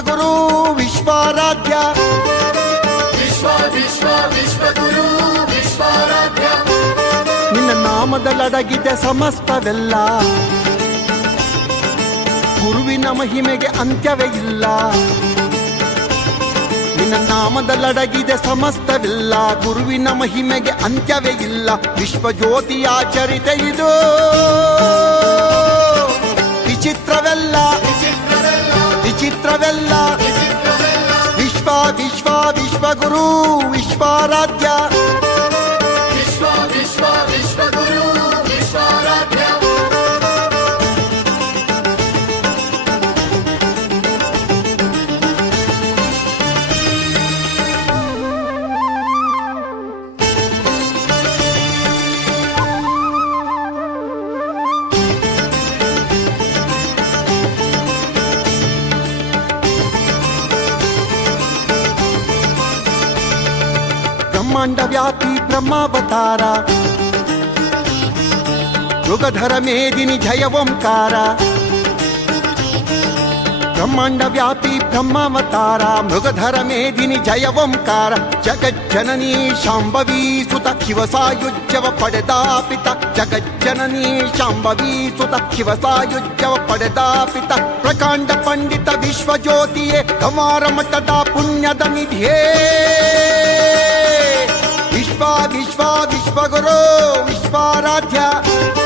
ವಿಶ್ವಗುರು ವಿಶ್ವಾರಾಧ್ಯ. ವಿಶ್ವ ವಿಶ್ವ ವಿಶ್ವಗುರು ವಿಶ್ವಾರಾಧ್ಯ. ನಿನ್ನ ನಾಮದಲ್ಲಡಗಿದೆ ಸಮಸ್ತವೆಲ್ಲ. ಗುರುವಿನ ಮಹಿಮೆಗೆ ಅಂತ್ಯವೇ ಇಲ್ಲ. ನಿನ್ನ ನಾಮದಲ್ಲಡಗಿದೆ ಸಮಸ್ತವಿಲ್ಲ. ಗುರುವಿನ ಮಹಿಮೆಗೆ ಅಂತ್ಯವೇ ಇಲ್ಲ. ವಿಶ್ವಜ್ಯೋತಿಯ ಚರಿತೆ ಇದು. ವಿಚಿತ್ರವೆಲ್ಲ. ವಿಚಿತ್ರವೆಲ್ಲ. ವಿಶ್ವ ವಿಶ್ವ ವಿಶ್ವಗುರು ವಿಶ್ವಾರಾಧ್ಯ ವಿಶ್ವ ವಿಶ್ವ ವಿಶ್ವಗುರು पाण्डव्यापी ब्रह्मावतारा। मृगधर मेदिनि जय ओंकार ब्रह्माण्डव्यापी ब्रह्मावतारा मृगधर मेदिनि जय ओंकार जगज्जननी शाम्भवी सुत शिवसायुज्यव पडदा पिता जगज्जननी शाम्भवी सुत शिवसायुज्यव पडदा पिता प्रकाण्ड पण्डित विश्वज्योतिये कमारमठदा पुण्यद निध्ये ವಿಶ್ವಜ್ಯೋತಿಯೇ ಕಮಾರ ಮಠದ ಪುಣ್ಯದ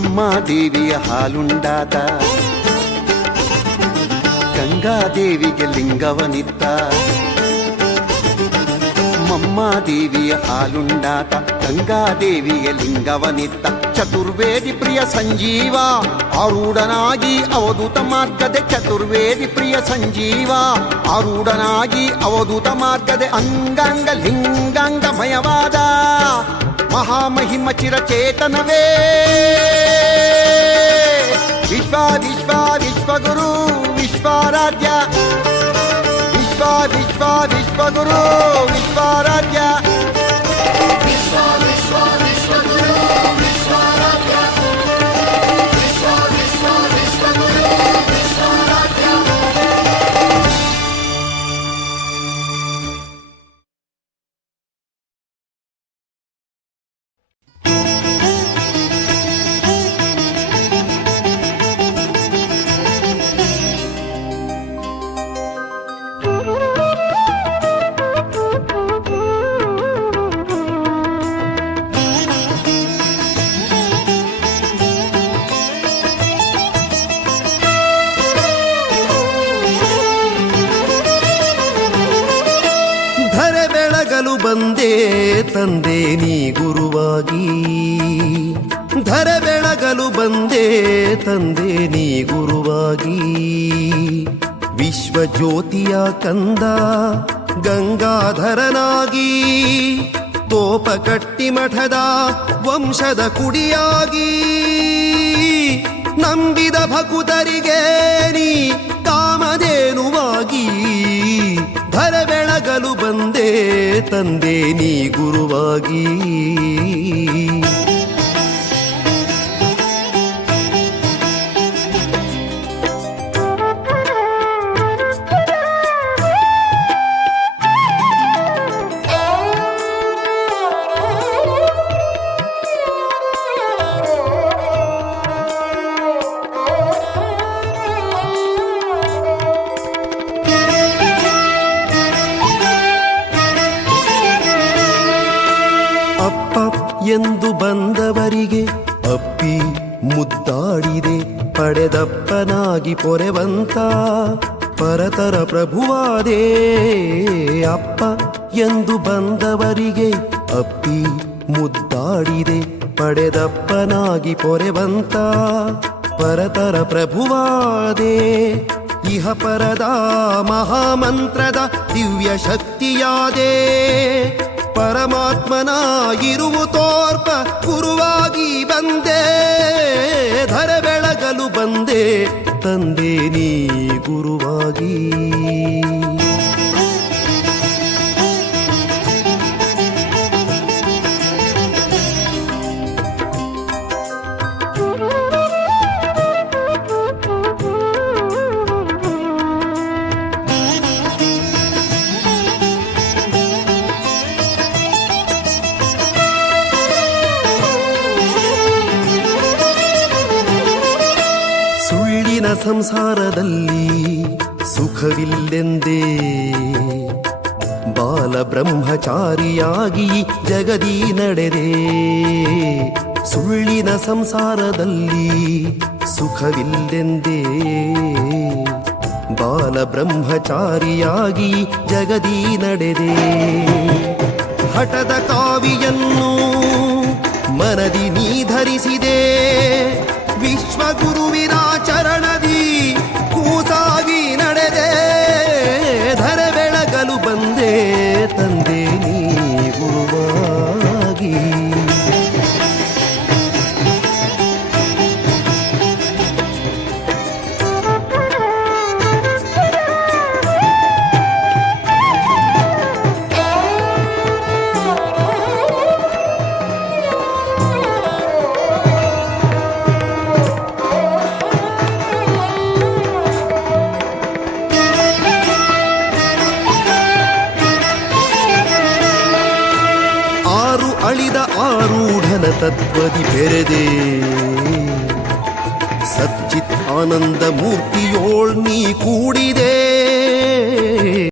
ದೇವಿಯ ಹಾಲುಂಡಾದ. ಗಂಗಾದೇವಿಗೆ ಲಿಂಗವನಿತ್ತ ದೇವಿಯ ಹಾಲುಂಡಾತ ಗಂಗಾದೇವಿಯ ಲಿಂಗವನಿತ್ತ ಚತುರ್ವೇದಿ ಪ್ರಿಯ ಸಂಜೀವ, ಆರೂಢನಾಗಿ ಅವಧೂತ ಮಾರ್ಗದೆ ಚತುರ್ವೇದಿ ಪ್ರಿಯ ಸಂಜೀವ, ಆರೂಢನಾಗಿ ಅವಧೂತ ಮಾರ್ಗದೆ ಅಂಗಾಂಗ ಲಿಂಗಾಂಗಮಯವಾದ ಮಹಾಮಹಿಮ ಚಿರಚೇತನವೇ. ವಿಶ್ವ ವಿಶ್ವ ವಿಶ್ವಗುರು ವಿಶ್ವಾರಾಧ್ಯ ವಿಶ್ವ ವಿಶ್ವ ವಿಶ್ವಗುರು ವಿಶ್ವಾರಾಧ್ಯ ವಿಶ್ವ ವಿಶ್ವ ಬೆಳಗಲು ಬಂದೆ ತಂದೆ ನೀ ಗುರುವಾಗಿ. ಧರೆ ಬೆಳಗಲು ಬಂದೆ ತಂದೆ ನೀ ಗುರುವಾಗಿ. ವಿಶ್ವ ಜ್ಯೋತಿಯ ಕಂದ ಗಂಗಾಧರನಾಗಿ ತೋಪ ಕಟ್ಟಿ ಮಠದ ವಂಶದ ಕುಡಿಯಾಗಿ. ನಂಬಿದ ಭಕುತರಿಗೆ ನೀ ಕಾಮಧೇನುವಾಗಿ. ಧರ ಬೆಳಗಲು ಬಂದೆ ತಂದೆ ನೀ ಗುರುವಾಗಿ. ಎಂದು ಬಂದವರಿಗೆ ಅಪ್ಪಿ ಮುದ್ದಾಡಿದೆ, ಪಡೆದಪ್ಪನಾಗಿ ಪೊರೆವಂತ ಪರತರ ಪ್ರಭುವಾದೇ ಅಪ್ಪ ಎಂದು ಬಂದವರಿಗೆ ಅಪ್ಪಿ ಮುದ್ದಾಡಿದೆ, ಪಡೆದಪ್ಪನಾಗಿ ಪೊರೆವಂತ ಪರತರ ಪ್ರಭುವಾದೇ. ಇಹ ಪರದ ಮಹಾಮಂತ್ರದ ದಿವ್ಯ ಶಕ್ತಿಯಾದೆ ಪರಮಾತ್ಮನ ತೋರ್ಪ ಗುರುವಾಗಿ ಬಂದೆ ಧರ ಬೆಳಗಲು ಬಂದೆ ತಂದೆ ನೀ ಗುರುವಾಗಿ. ಸಂಸಾರದಲ್ಲಿ ಸುಖವಿಲ್ಲೆಂದೇ. ಬಾಲ ಬ್ರಹ್ಮಚಾರಿಯಾಗಿ ಜಗದಿ ನಡೆದೆ. ಸುಳ್ಳಿನ ಸಂಸಾರದಲ್ಲಿ ಸುಖವಿಲ್ಲೆಂದೇ. ಬಾಲ ಬ್ರಹ್ಮಚಾರಿಯಾಗಿ ಜಗದಿ ನಡೆದೆ. ಹಠದ ಕಾವಿಯನ್ನು ಮನದಿ ನೀ ಧರಿಸಿದೆ ವಿಶ್ವಗುರುವಿನ ತತ್ವದಿ ಬೆರೆದೆ. ಸಚ್ಚಿತ್ ಆನಂದ ಮೂರ್ತಿಯೋಳ್ ನೀ ಕೂಡಿದೆ.